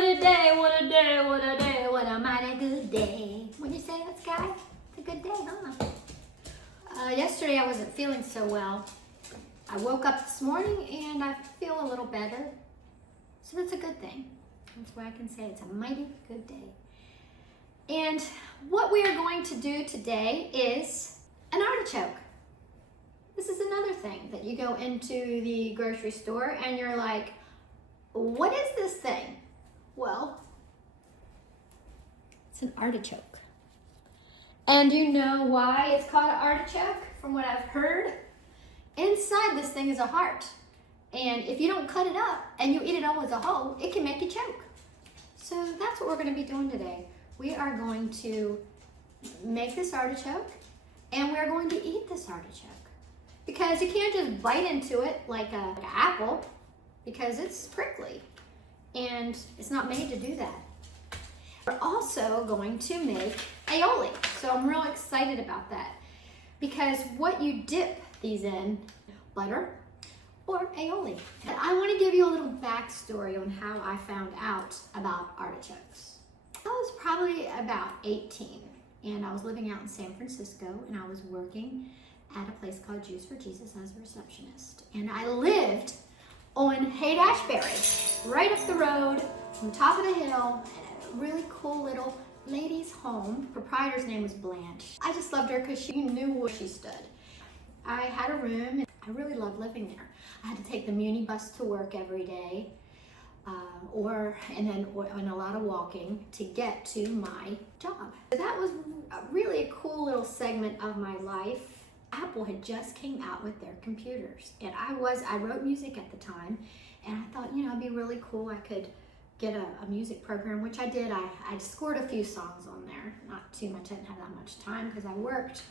what a day, what a day, what a day, what a mighty good day. When you say that, Sky, it's a good day, huh? Yesterday I wasn't feeling so well. I woke up this morning and I feel a little better. So that's a good thing. That's why I can say it's a mighty good day. And what we are going to do today is an artichoke. This is another thing that you go into the grocery store and you're like, what is this thing? Well, it's an artichoke. And you know why it's called an artichoke? From what I've heard, inside this thing is a heart. And if you don't cut it up and you eat it all as a whole, it can make you choke. So that's what we're going to be doing today. We are going to make this artichoke and we're going to eat this artichoke. Because you can't just bite into it like an apple because it's prickly and it's not made to do that. We're also going to make aioli. So I'm real excited about that because what you dip these in, butter or aioli. And I want to give you a little backstory on how I found out about artichokes. I was probably about 18 and I was living out in San Francisco and I was working at a place called Juice for Jesus as a receptionist. And I lived on Haight-Ashbury, right up the road from the top of the hill, and a really cool little lady's home. Proprietor's name was Blanche. I just loved her because she knew where she stood. I had a room and I really loved living there. I had to take the Muni bus to work every day, and a lot of walking to get to my job. That was really a cool little segment of my life. Apple had just came out with their computers, and I wrote music at the time, and I thought, you know, it'd be really cool. I could get a music program, which I did. I scored a few songs on there, not too much. I didn't have that much time because I worked,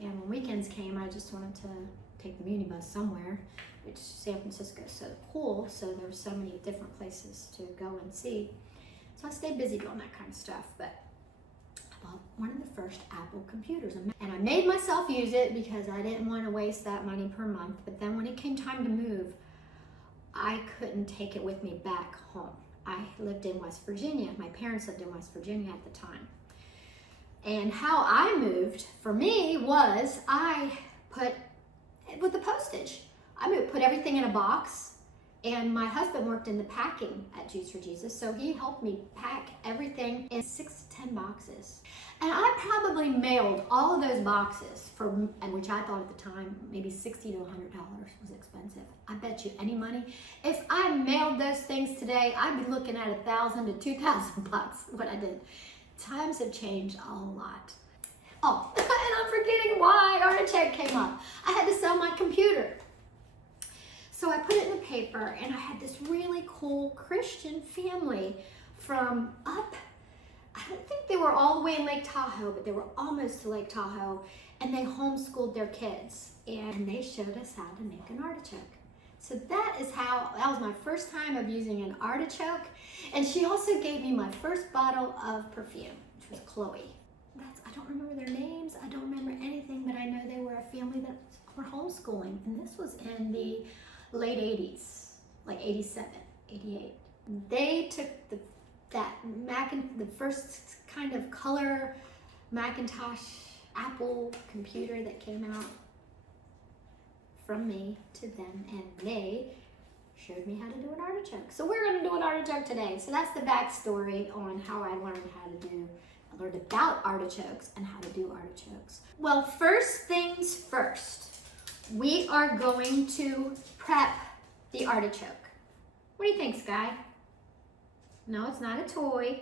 and when weekends came, I just wanted to take the Muni bus somewhere, which San Francisco is so cool, so there were so many different places to go and see. So I stayed busy doing that kind of stuff, but I bought one of the first Apple computers, and I made myself use it because I didn't want to waste that money per month. But then when it came time to move, I couldn't take it with me back home. I lived in West Virginia. My parents lived in West Virginia at the time. And how I moved for me was I put, with the postage, I put everything in a box, and my husband worked in the packing at Juice for Jesus, so he helped me pack everything in 6 to 10 boxes. And I probably mailed all of those boxes and which I thought at the time maybe $60 to $100 was expensive. I bet you any money, if I mailed those things today, I'd be looking at $1,000 to $2,000 bucks. What I did. Times have changed a lot. Oh, and I'm forgetting why artichoke came up. I had to sell my computer. So I put it in the paper, and I had this really cool Christian family from up, I don't think they were all the way in Lake Tahoe, but they were almost to Lake Tahoe, and they homeschooled their kids, and they showed us how to make an artichoke. So that was my first time of using an artichoke, and she also gave me my first bottle of perfume, which was Chloe. I don't remember their names, I don't remember anything, but I know they were a family that were homeschooling, and this was in the late 80s, like 87, 88. They took the first kind of color Macintosh Apple computer that came out from me to them, and they showed me how to do an artichoke. So we're going to do an artichoke today. So that's the backstory on how I learned about artichokes and how to do artichokes. Well, first things first, we are going to prep the artichoke. What do you think, Sky? No, it's not a toy.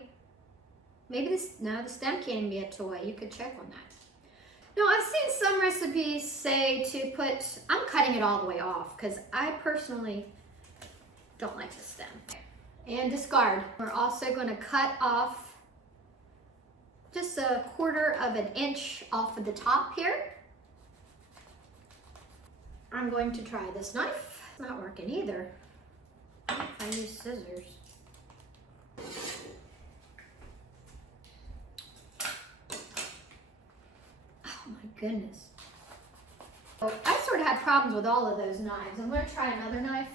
Maybe the stem can't even be a toy. You could check on that. No, I've seen some recipes say to put, I'm cutting it all the way off because I personally don't like the stem. And discard. We're also going to cut off just 1/4 of an inch off of the top here. I'm going to try this knife. It's not working either. I use scissors. Oh my goodness. So I sort of had problems with all of those knives. I'm going to try another knife.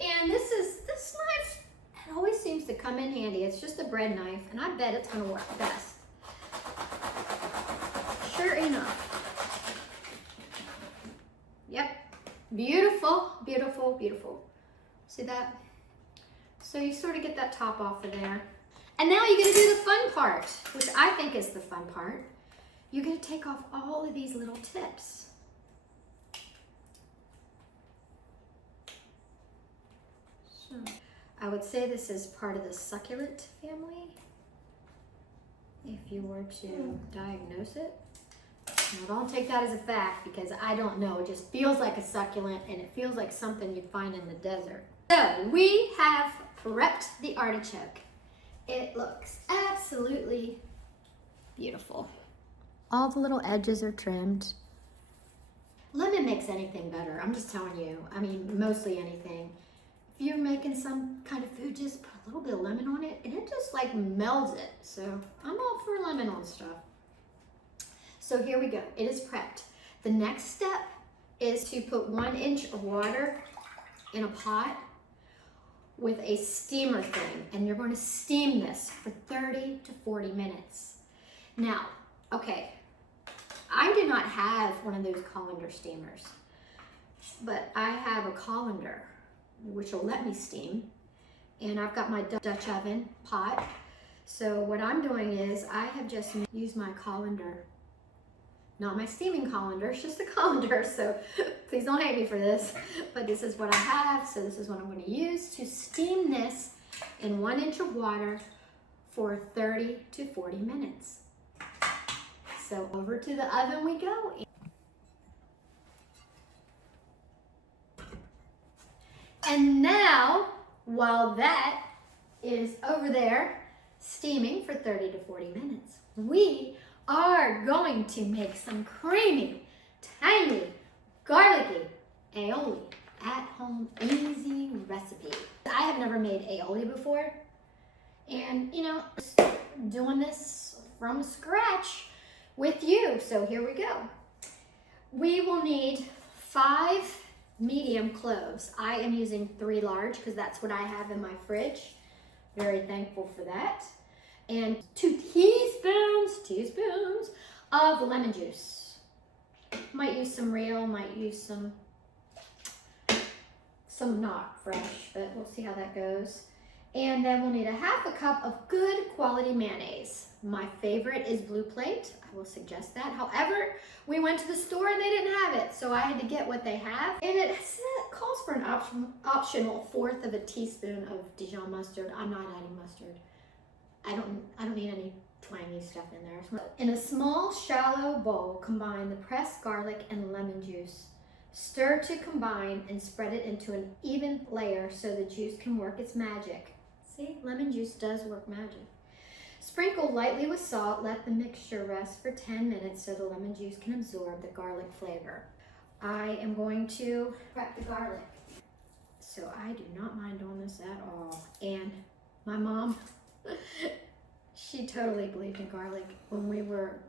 And this knife, it always seems to come in handy. It's just a bread knife, and I bet it's gonna work best. Sure enough. Yep, beautiful, beautiful, beautiful. See that? So you sort of get that top off of there. And now you're gonna do the fun part, which I think is the fun part. You're gonna take off all of these little tips. So, I would say this is part of the succulent family, if you were to diagnose it. Now, don't take that as a fact because I don't know. It just feels like a succulent and it feels like something you'd find in the desert. So we have prepped the artichoke. It looks absolutely beautiful. All the little edges are trimmed. Lemon makes anything better. I'm just telling you. I mean, mostly anything. If you're making some kind of food, just put a little bit of lemon on it and it just like melds it. So I'm all for lemon on stuff. So here we go. It is prepped. The next step is to put 1 inch of water in a pot with a steamer thing, and you're going to steam this for 30 to 40 minutes. Now, okay, I do not have one of those colander steamers, but I have a colander which will let me steam, and I've got my Dutch oven pot. So what I'm doing is I have just used my colander. Not my steaming colander, it's just a colander, so please don't hate me for this, but this is what I have, so this is what I'm going to use to steam this in 1 inch of water for 30 to 40 minutes. So over to the oven we go. And now, while that is over there steaming for 30 to 40 minutes, we are going to make some creamy, tangy, garlicky aioli at home, easy recipe. I have never made aioli before, and you know, doing this from scratch with you. So here we go. We will need 5 medium cloves. I am using 3 large because that's what I have in my fridge. Very thankful for that. And 2 teaspoons of lemon juice. Might use some real, might use some not fresh, but we'll see how that goes. And then we'll need a 1/2 cup of good quality mayonnaise. My favorite is Blue Plate. I will suggest that. However, we went to the store and they didn't have it, so I had to get what they have. And it calls for an optional 1/4 of a teaspoon of Dijon mustard. I'm not adding mustard. I don't need any twangy stuff in there. In a small, shallow bowl, combine the pressed garlic and lemon juice. Stir to combine and spread it into an even layer so the juice can work its magic. See, lemon juice does work magic. Sprinkle lightly with salt. Let the mixture rest for 10 minutes so the lemon juice can absorb the garlic flavor. I am going to prep the garlic. So I do not mind doing this at all. And my mom, she totally believed in garlic when we were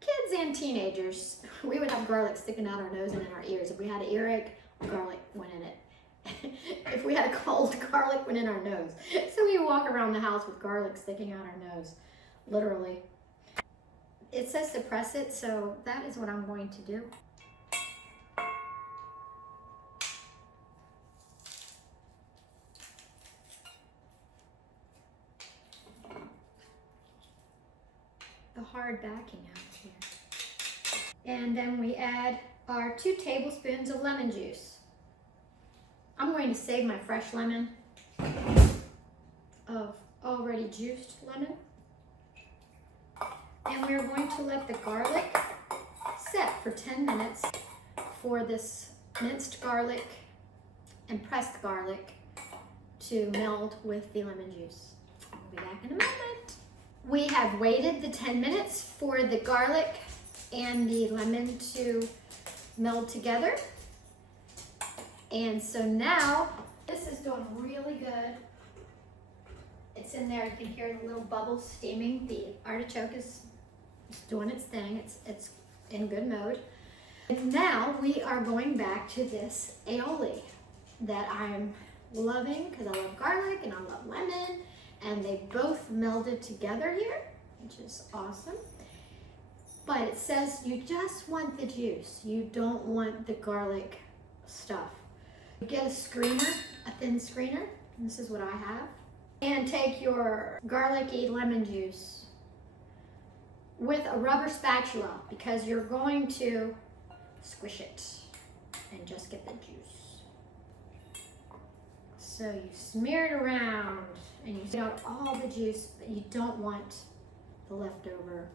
kids and teenagers. We would have garlic sticking out our nose and in our ears. If we had an earache, garlic went in it. If we had a cold, garlic went in our nose. So we walk around the house with garlic sticking out our nose, literally. It says to press it, so that is what I'm going to do. The hard backing out here. And then we add our 2 tablespoons of lemon juice. I'm going to save my fresh lemon of already juiced lemon. And we're going to let the garlic set for 10 minutes for this minced garlic and pressed garlic to meld with the lemon juice. I'll be back in a moment. We have waited the 10 minutes for the garlic and the lemon to meld together. And so now, this is doing really good. It's in there, you can hear the little bubbles steaming. The artichoke is doing its thing, it's in good mode. And now we are going back to this aioli that I'm loving because I love garlic and I love lemon, and they both melded together here, which is awesome. But it says you just want the juice. You don't want the garlic stuff. Get a screener, a thin screener. This is what I have. And take your garlicky lemon juice with a rubber spatula because you're going to squish it and just get the juice. So you smear it around and you get out all the juice, but you don't want the leftover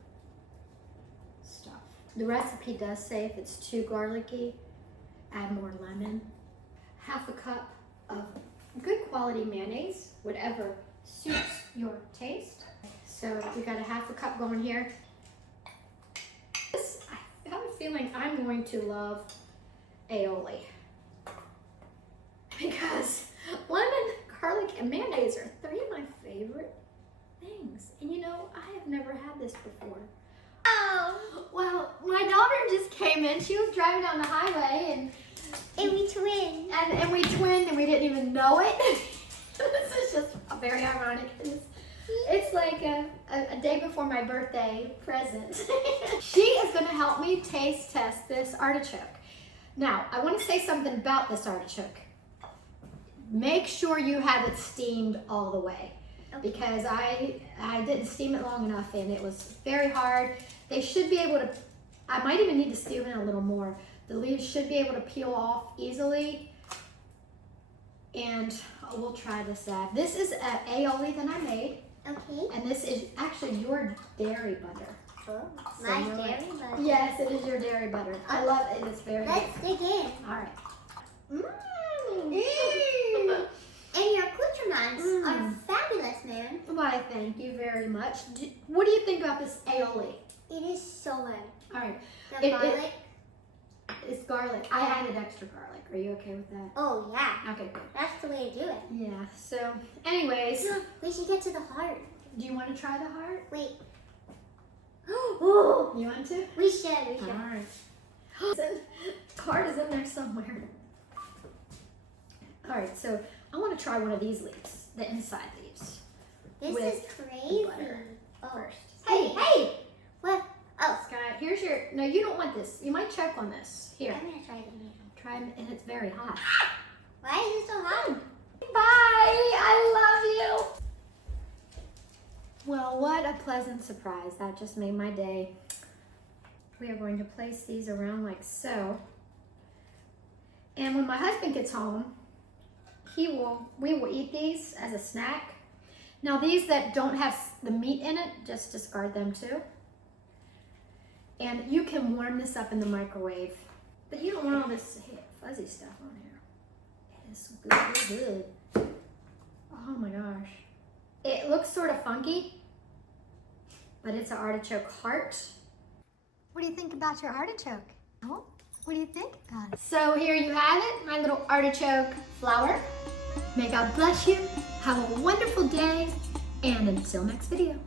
stuff. The recipe does say if it's too garlicky, add more lemon. Half a cup of good quality mayonnaise, whatever suits your taste. So we got a half a cup going here. I have a feeling I'm going to love aioli because lemon, garlic, and mayonnaise are three of my favorite things. And you know, I have never had this before. Oh, well, my daughter just came in. She was driving down the highway and we twinned. And we twinned and we didn't even know it. This is just very ironic. It's like a day before my birthday present. She is going to help me taste test this artichoke. Now, I want to say something about this artichoke. Make sure you have it steamed all the way. Because I didn't steam it long enough and it was very hard. They should be able to, I might even need to steam it a little more. The leaves should be able to peel off easily. And we'll try this out. This is an aioli that I made. Okay. And this is actually your dairy butter. Oh, so my dairy butter. Yes, it is your dairy butter. I love it. It's very good. Let's dig in. All right. Mmm. And your accoutrements are fabulous, man. Why, thank you very much. What do you think about this aioli? It is so good. All right. The garlic. It's garlic. I added extra garlic. Are you okay with that? Oh, yeah. Okay, good. That's the way to do it. Yeah, so anyways. We should get to the heart. Do you want to try the heart? Wait. Oh, you want to? We should. All right. The heart is in there somewhere. All right, so I want to try one of these leaves, the inside leaves. This is crazy. First. Hey! What? Oh. Sky, here's your, no, you don't want this. You might choke on this. Here. I'm going to try it. Try it, and it's very hot. Why is it so hot? Bye! I love you! Well, what a pleasant surprise. That just made my day. We are going to place these around like so. And when my husband gets home, we will eat these as a snack. Now these that don't have the meat in it, just discard them too. And you can warm this up in the microwave. But you don't want all this fuzzy stuff on here. It is good, good. Oh my gosh. It looks sort of funky, but it's an artichoke heart. What do you think about your artichoke? Oh, what do you think about it? So here you have it, my little artichoke flower. May God bless you. Have a wonderful day, and until next video.